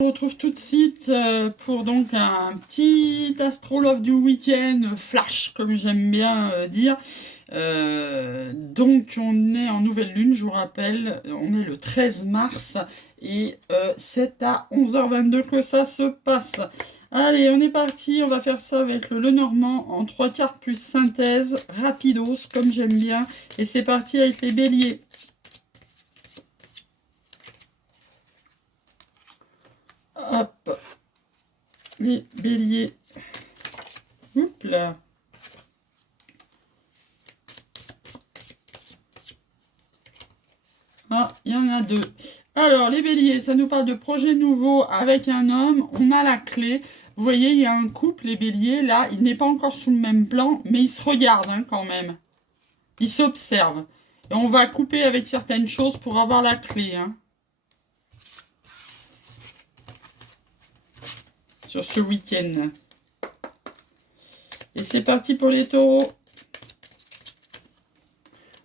On retrouve tout de suite pour donc un petit astrologue du week-end flash, comme j'aime bien dire. Donc on est en nouvelle lune, je vous rappelle, on est le 13 mars et c'est à 11h22 que ça se passe. Allez, on est parti, on va faire ça avec le Lenormand en 3 cartes plus synthèse, rapidos, comme j'aime bien. Et c'est parti avec les béliers. Hop, les béliers. Oups là. Ah, il y en a deux. Alors, les béliers, ça nous parle de projet nouveau avec un homme. On a la clé. Vous voyez, il y a un couple, les béliers. Là, il n'est pas encore sur le même plan, mais ils se regardent hein, quand même. Ils s'observent. Et on va couper avec certaines choses pour avoir la clé. Hein, sur ce week-end. Et c'est parti pour les taureaux.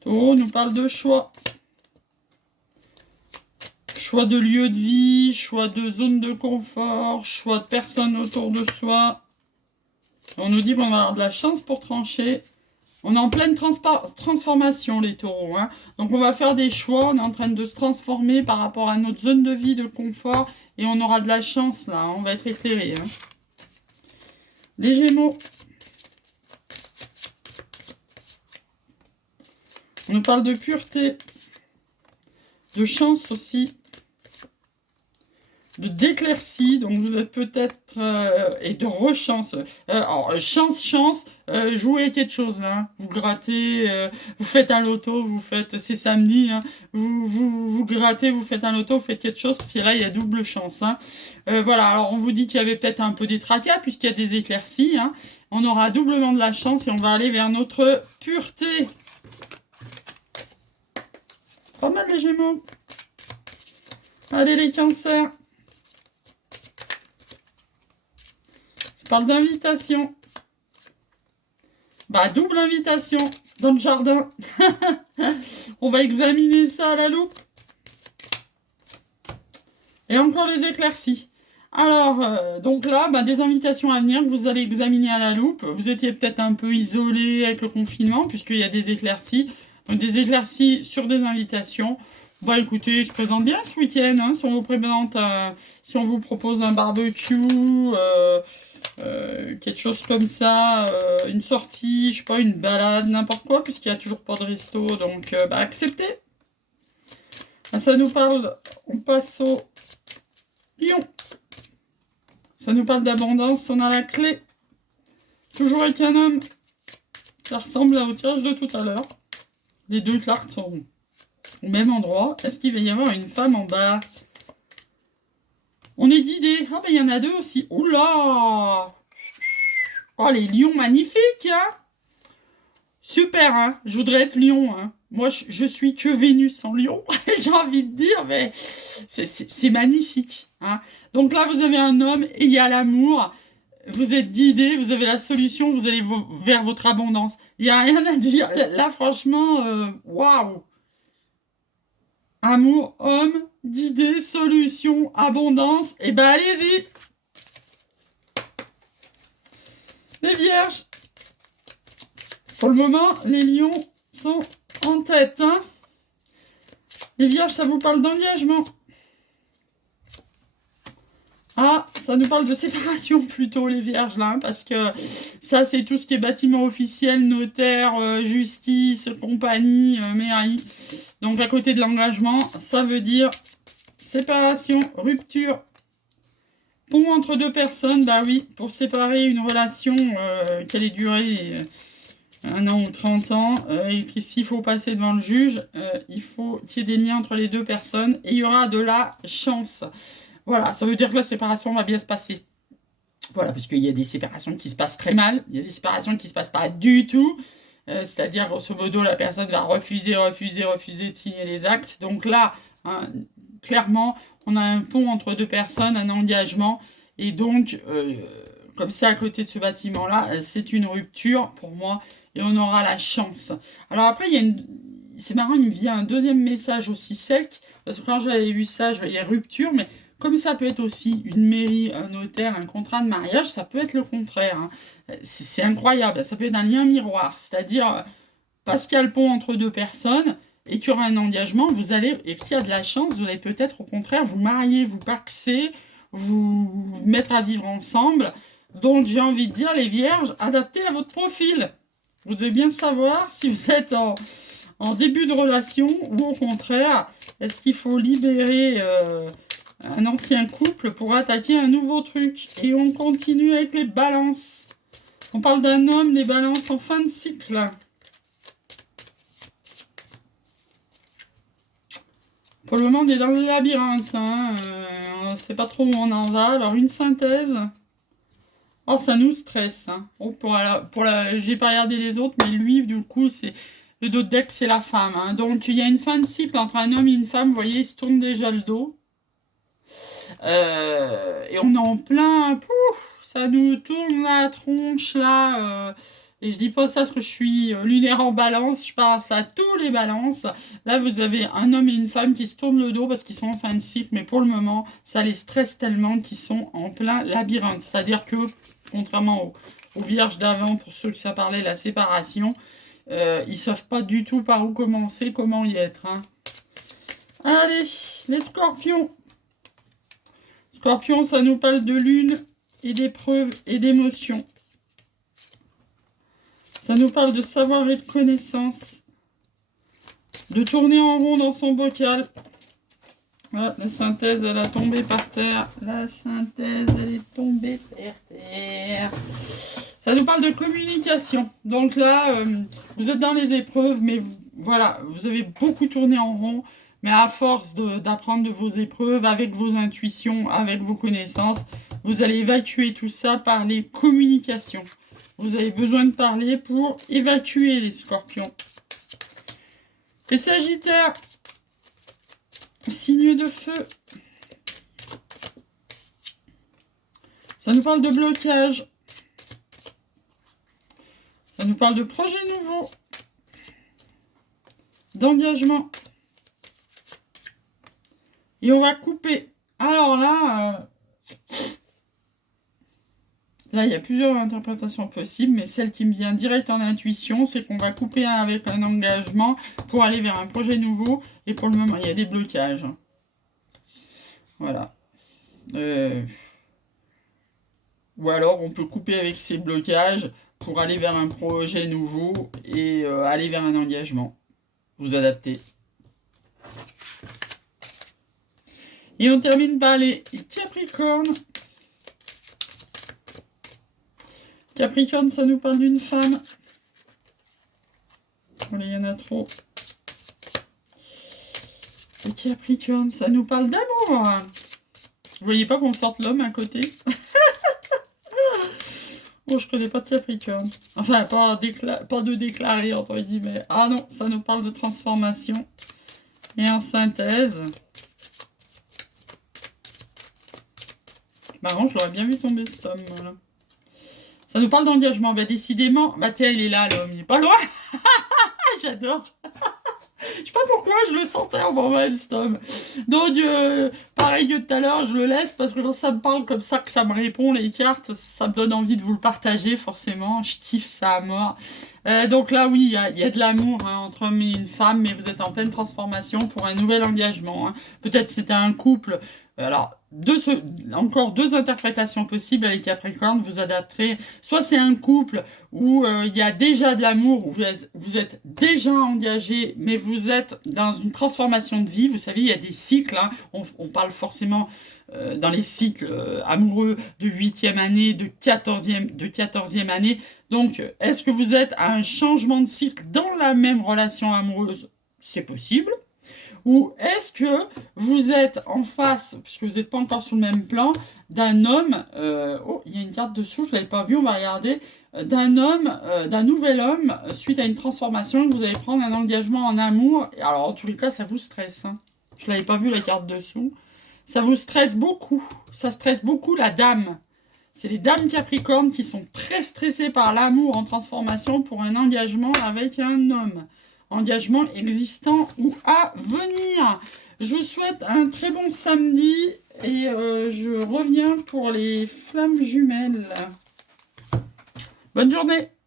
Taureau nous parle de choix. Choix de lieu de vie, choix de zone de confort, choix de personnes autour de soi. On nous dit qu'on va avoir de la chance pour trancher. On est en pleine transformation, les taureaux. Hein. Donc on va faire des choix, on est en train de se transformer par rapport à notre zone de vie, de confort. Et on aura de la chance là, on va être éclairé. Hein. Les gémeaux. On nous parle de pureté, de chance aussi. De d'éclaircie, donc vous êtes peut-être et de rechance. Alors chance, jouez quelque chose là. Hein. Vous grattez, vous faites un loto, vous faites, c'est samedi, hein. Vous grattez, vous faites un loto, vous faites quelque chose parce que là il y a double chance. Hein. Voilà, alors on vous dit qu'il y avait peut-être un peu des tracas puisqu'il y a des éclaircies. Hein. On aura doublement de la chance et on va aller vers notre pureté. Pas mal les Gémeaux. Allez les Cancers. Parle d'invitation. Bah, double invitation dans le jardin. On va examiner ça à la loupe. Et encore les éclaircies. Alors, donc là, bah, des invitations à venir que vous allez examiner à la loupe. Vous étiez peut-être un peu isolé avec le confinement, puisqu'il y a des éclaircies. Donc, des éclaircies sur des invitations. Bah écoutez, je présente bien ce week-end. Hein, si on vous présente, si on vous propose un barbecue, quelque chose comme ça, une sortie, je sais pas, une balade, n'importe quoi, puisqu'il n'y a toujours pas de resto, donc bah acceptez. Ça nous parle, on passe au lion. Ça nous parle d'abondance, on a la clé. Toujours avec un homme. Ça ressemble au tirage de tout à l'heure. Les deux cartes sont au même endroit. Est-ce qu'il va y avoir une femme en bas? On est guidé. Ah ben il y en a deux aussi. Oula! Oh les lions magnifiques hein. Super hein. Je voudrais être lion hein. Moi je suis que Vénus en lion. J'ai envie de dire mais c'est magnifique hein. Donc là vous avez un homme et il y a l'amour. Vous êtes guidé, vous avez la solution, vous allez vers votre abondance. Il n'y a rien à dire. Là franchement, waouh. Amour, homme, guidé, solution, abondance. Et ben allez-y. Les vierges. Pour le moment, les lions sont en tête. Hein. Les vierges, ça vous parle d'engagement. Ah, ça nous parle de séparation plutôt, les vierges, là, hein, parce que ça, c'est tout ce qui est bâtiment officiel, notaire, justice, compagnie, mairie. Donc, à côté de l'engagement, ça veut dire séparation, rupture, pont entre deux personnes. Bah oui, pour séparer une relation qu'elle ait duré 1 an ou 30 ans, et que s'il faut passer devant le juge, il faut qu'il y ait des liens entre les deux personnes, et il y aura de la chance. Voilà, ça veut dire que la séparation va bien se passer. Voilà, parce qu'il y a des séparations qui se passent très mal, il y a des séparations qui ne se passent pas du tout. C'est-à-dire, grosso modo, la personne va refuser de signer les actes. Donc là, hein, clairement, on a un pont entre deux personnes, un engagement. Et donc, comme c'est à côté de ce bâtiment-là, c'est une rupture pour moi. Et on aura la chance. Alors après, il y a c'est marrant, il me vient un deuxième message aussi sec. Parce que quand j'avais vu ça, je voyais rupture. Mais Comme ça peut être aussi une mairie, un notaire, un contrat de mariage, ça peut être le contraire, hein. C'est incroyable, ça peut être un lien miroir, c'est-à-dire parce qu'il y a le pont entre deux personnes et qu'il y aura un engagement, vous allez, et qu'il y a de la chance, vous allez peut-être au contraire vous marier, vous paxer, vous mettre à vivre ensemble. Donc j'ai envie de dire, les vierges, adaptez à votre profil. Vous devez bien savoir si vous êtes en début de relation ou au contraire, est-ce qu'il faut libérer un ancien couple pour attaquer un nouveau truc. Et on continue avec les balances. On parle d'un homme, les balances en fin de cycle. Pour le moment, on est dans le labyrinthe, hein. On ne sait pas trop où on en va. Alors, une synthèse. Oh, ça nous stresse, hein. Oh, j'ai pas regardé les autres, mais lui, du coup, c'est le dos de deck, c'est la femme, hein. Donc, il y a une fin de cycle entre un homme et une femme. Vous voyez, il se tourne déjà le dos. Et on est en plein. Pouf, ça nous tourne la tronche, là. Et je dis pas ça parce que je suis lunaire en balance, je passe à tous les balances. Là, vous avez un homme et une femme qui se tournent le dos parce qu'ils sont en fin de cycle, mais pour le moment, ça les stresse tellement qu'ils sont en plein labyrinthe. C'est-à-dire que, contrairement aux vierges d'avant, pour ceux qui ça parlait, la séparation, ils savent pas du tout par où commencer, comment y être, hein. Allez, les scorpions. Scorpion, ça nous parle de lune et d'épreuves et d'émotions. Ça nous parle de savoir et de connaissance. De tourner en rond dans son bocal. Ah, la synthèse, elle a tombé par terre. La synthèse, elle est tombée par terre. Ça nous parle de communication. Donc là, vous êtes dans les épreuves, mais voilà, vous avez beaucoup tourné en rond. Mais à force d'apprendre de vos épreuves, avec vos intuitions, avec vos connaissances, vous allez évacuer tout ça par les communications. Vous avez besoin de parler pour évacuer les scorpions. Les sagittaires, signe de feu. Ça nous parle de blocage. Ça nous parle de projets nouveaux. D'engagement. Et on va couper. Alors là, là, il y a plusieurs interprétations possibles, mais celle qui me vient direct en intuition, c'est qu'on va couper avec un engagement pour aller vers un projet nouveau. Et pour le moment, il y a des blocages. Voilà. Ou alors, on peut couper avec ces blocages pour aller vers un projet nouveau et aller vers un engagement. Vous adaptez. Et on termine par les Capricornes. Capricorne, ça nous parle d'une femme. Voilà, il y en a trop. Les Capricorne, ça nous parle d'amour. Vous voyez pas qu'on sorte l'homme à côté? Oh, je connais pas de Capricorne. Enfin, pas de déclaré, entre guillemets. Ah non, ça nous parle de transformation. Et en synthèse... Marrant, je l'aurais bien vu tomber cet homme. Voilà. Ça nous parle d'engagement. Bah, décidément. Bah, tiens, il est là, l'homme. Il est pas loin. J'adore. Je sais pas pourquoi je le sentais en moi-même, cet homme. Donc, pareil que tout à l'heure, je le laisse parce que quand ça me parle comme ça, que ça me répond, les cartes, ça me donne envie de vous le partager, forcément. Je kiffe ça à mort. Donc là, oui, il y a de l'amour, hein, entre un homme et une femme, mais vous êtes en pleine transformation pour un nouvel engagement, hein. Peut-être c'était un couple. Alors, encore deux interprétations possibles avec Capricorne, vous adapterez. Soit c'est un couple où il y a déjà de l'amour, où vous êtes déjà engagé, mais vous êtes dans une transformation de vie. Vous savez, il y a des cycles, hein. On parle forcément dans les cycles amoureux de 8e année, de 14e année. Donc, est-ce que vous êtes à un changement de cycle dans la même relation amoureuse? C'est possible. Ou est-ce que vous êtes en face, puisque vous n'êtes pas encore sur le même plan, d'un homme, oh, il y a une carte dessous, je ne l'avais pas vue, on va regarder, d'un nouvel homme, suite à une transformation, et que vous allez prendre un engagement en amour. Alors, en tous les cas, ça vous stresse, hein. Je ne l'avais pas vu, la carte dessous. Ça vous stresse beaucoup. Ça stresse beaucoup la dame. C'est les dames Capricornes qui sont très stressées par l'amour en transformation pour un engagement avec un homme. Engagement existant ou à venir. Je vous souhaite un très bon samedi et je reviens pour les flammes jumelles. Bonne journée!